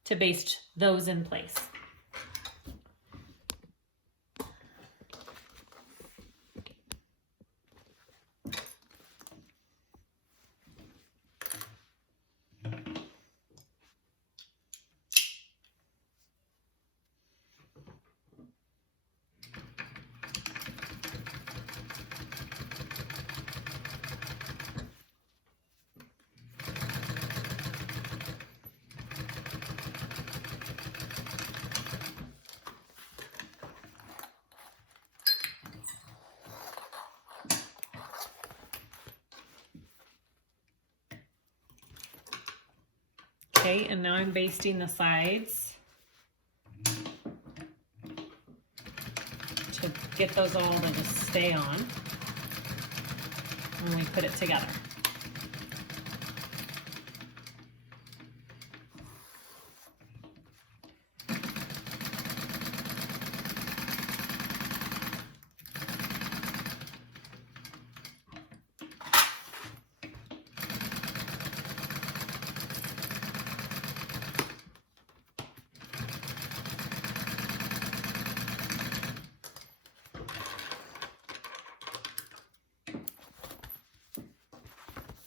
to baste those in place. Okay, and now I'm basting the sides to get those all to just stay on when we put it together.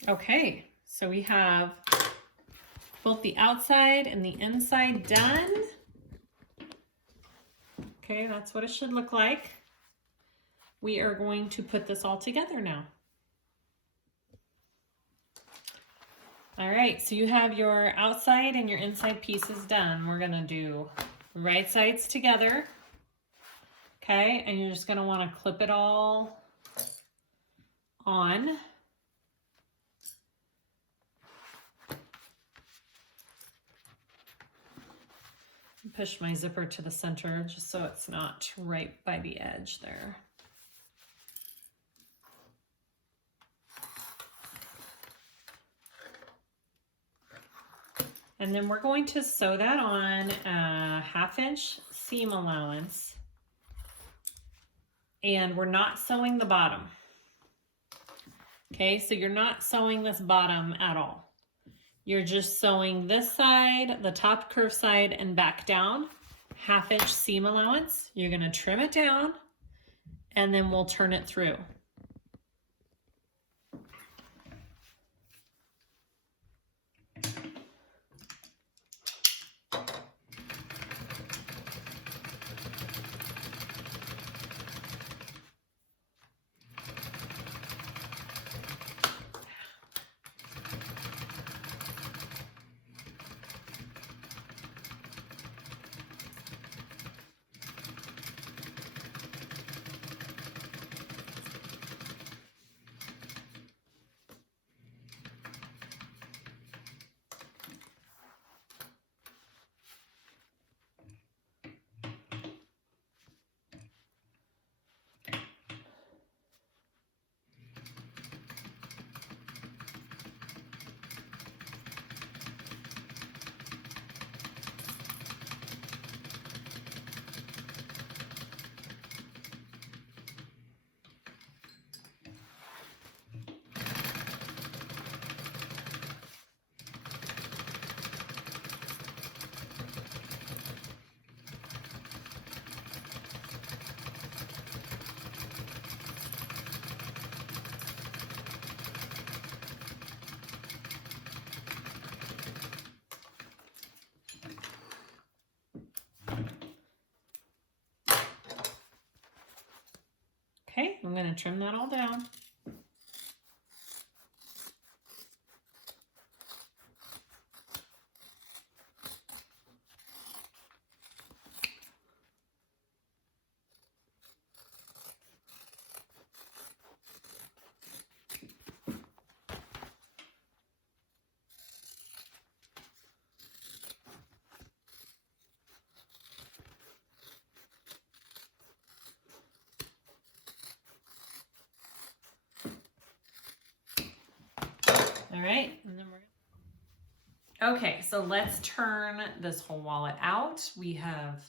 Okay, so we have both the outside and the inside done. Okay, that's what it should look like. We are going to put this all together now. All right, so you have your outside and your inside pieces done. We're gonna do right sides together. Okay, and you're just gonna wanna clip it all on. Push my zipper to the center just so it's not right by the edge there. And then we're going to sew that on a 1/2 inch seam allowance. And we're not sewing the bottom. Okay, so you're not sewing this bottom at all. You're just sewing this side, the top curve side, and back down. 1/2 inch seam allowance. You're gonna trim it down, and then we'll turn it through. Okay, I'm going to trim that all down. All right, and then okay, so let's turn this whole wallet out. We have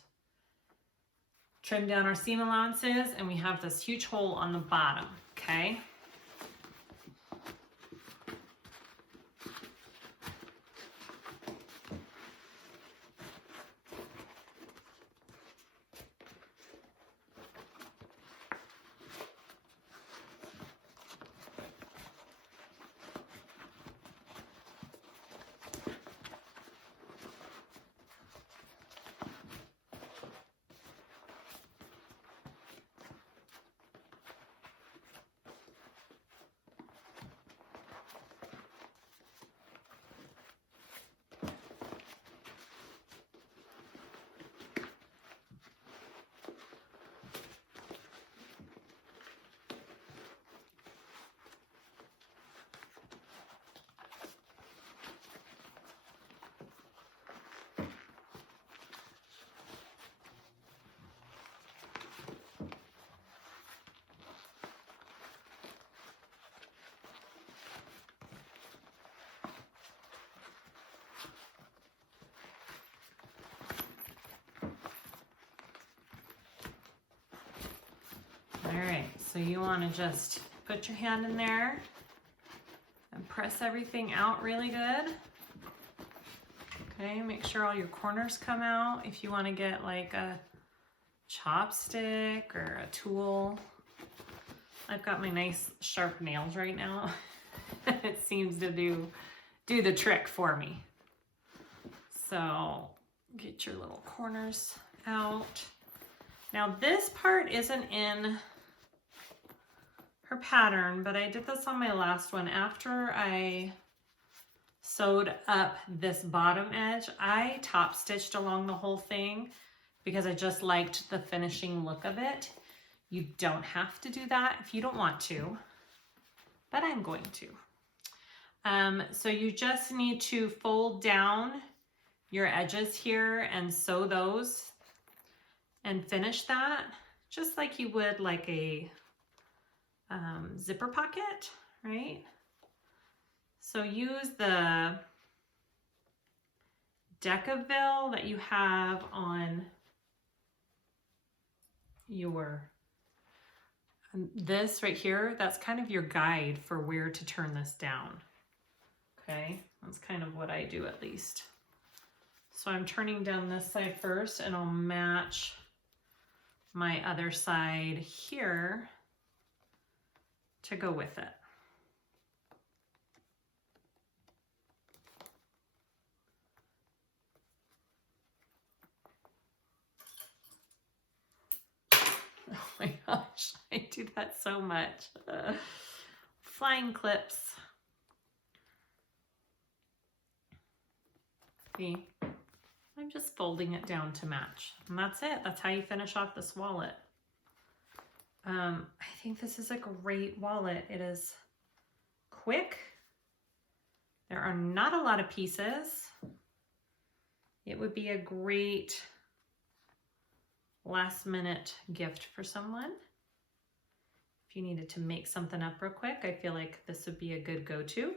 trimmed down our seam allowances and we have this huge hole on the bottom, okay? All right, so you want to just put your hand in there and press everything out really good. Okay, make sure all your corners come out. If you want to get like a chopstick or a tool. I've got my nice sharp nails right now. It seems to do the trick for me. So get your little corners out. Now this part isn't in her pattern, but I did this on my last one. After I sewed up this bottom edge, I top stitched along the whole thing because I just liked the finishing look of it. You don't have to do that if you don't want to, but I'm going to. So you just need to fold down your edges here and sew those and finish that just like you would like a zipper pocket, right? So use the decovil that you have on your this right here. That's kind of your guide for where to turn this down. Okay, that's kind of what I do at least. So I'm turning down this side first and I'll match my other side here to go with it. Oh my gosh, I do that so much. Flying clips. See, I'm just folding it down to match. And that's it. That's how you finish off this wallet. I think this is a great wallet. It is quick. There are not a lot of pieces. It would be a great last minute gift for someone. If you needed to make something up real quick, I feel like this would be a good go-to.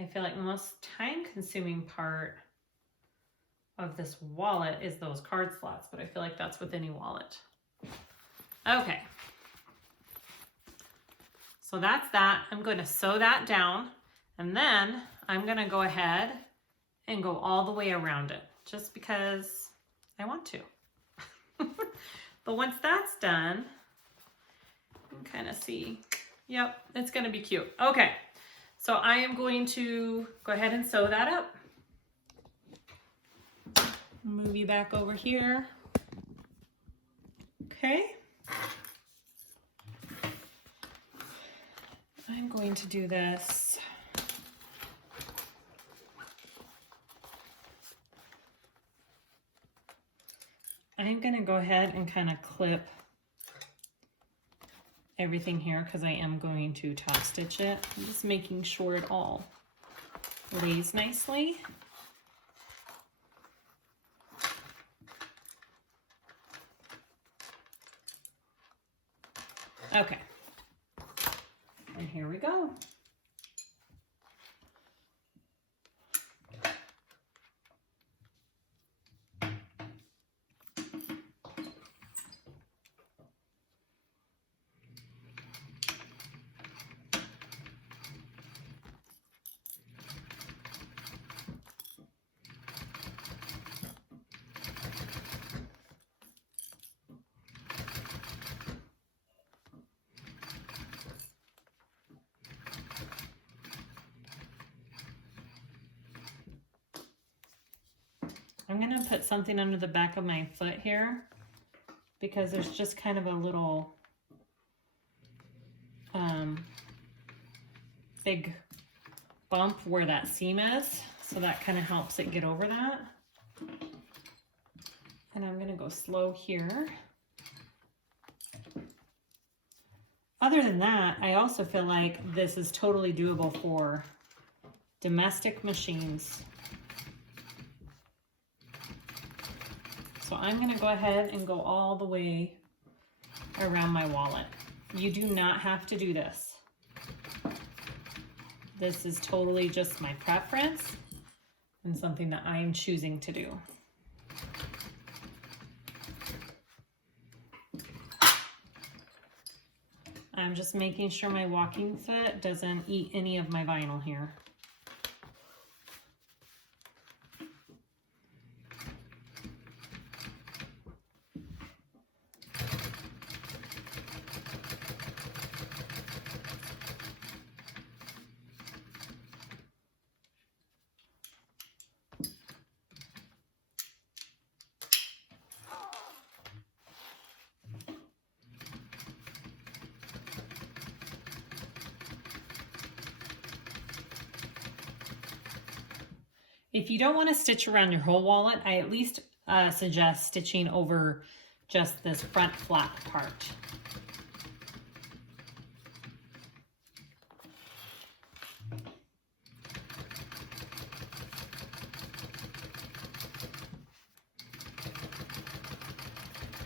I feel like the most time-consuming part of this wallet is those card slots, but I feel like that's with any wallet. Okay. So that's that. I'm going to sew that down, and then I'm going to go ahead and go all the way around it just because I want to. But once that's done, you can kind of see, yep, it's going to be cute. Okay. So I am going to go ahead and sew that up. Move you back over here. Okay. I'm going to do this. I'm going to go ahead and kind of clip everything here because I am going to top stitch it. I'm just making sure it all lays nicely. Okay, and here we go. I'm gonna put something under the back of my foot here because there's just kind of a little big bump where that seam is. So that kind of helps it get over that. And I'm gonna go slow here. Other than that, I also feel like this is totally doable for domestic machines. So I'm going to go ahead and go all the way around my wallet. You do not have to do this. This is totally just my preference and something that I'm choosing to do. I'm just making sure my walking foot doesn't eat any of my vinyl here. If you don't want to stitch around your whole wallet, I at least suggest stitching over just this front flap part.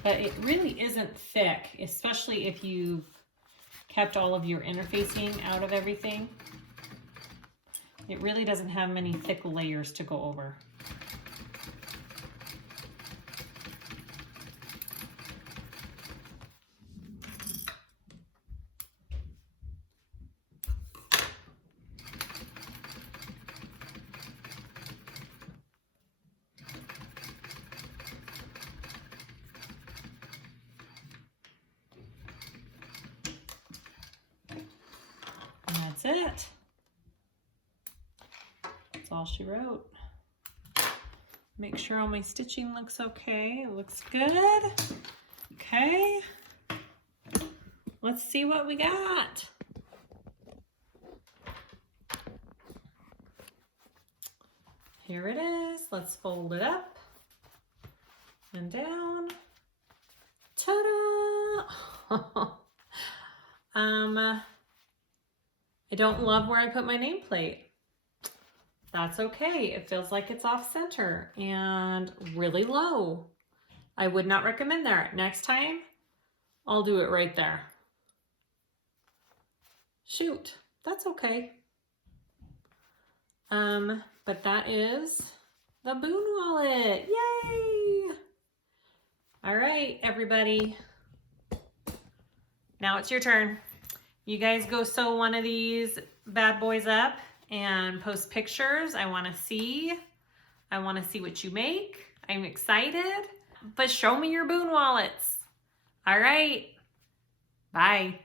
But it really isn't thick, especially if you've kept all of your interfacing out of everything. It really doesn't have many thick layers to go over. And that's it. That's all she wrote. Make sure all my stitching looks okay. It looks good. Okay. Let's see what we got. Here it is. Let's fold it up and down. Ta-da! I don't love where I put my nameplate. That's okay. It feels like it's off center and really low. I would not recommend that. Next time, I'll do it right there. Shoot, that's okay. But that is the Boon wallet. Yay! All right, everybody. Now it's your turn. You guys go sew one of these bad boys up and post pictures. I want to see what you make. I'm excited, but show me your Boon wallets. All right, bye.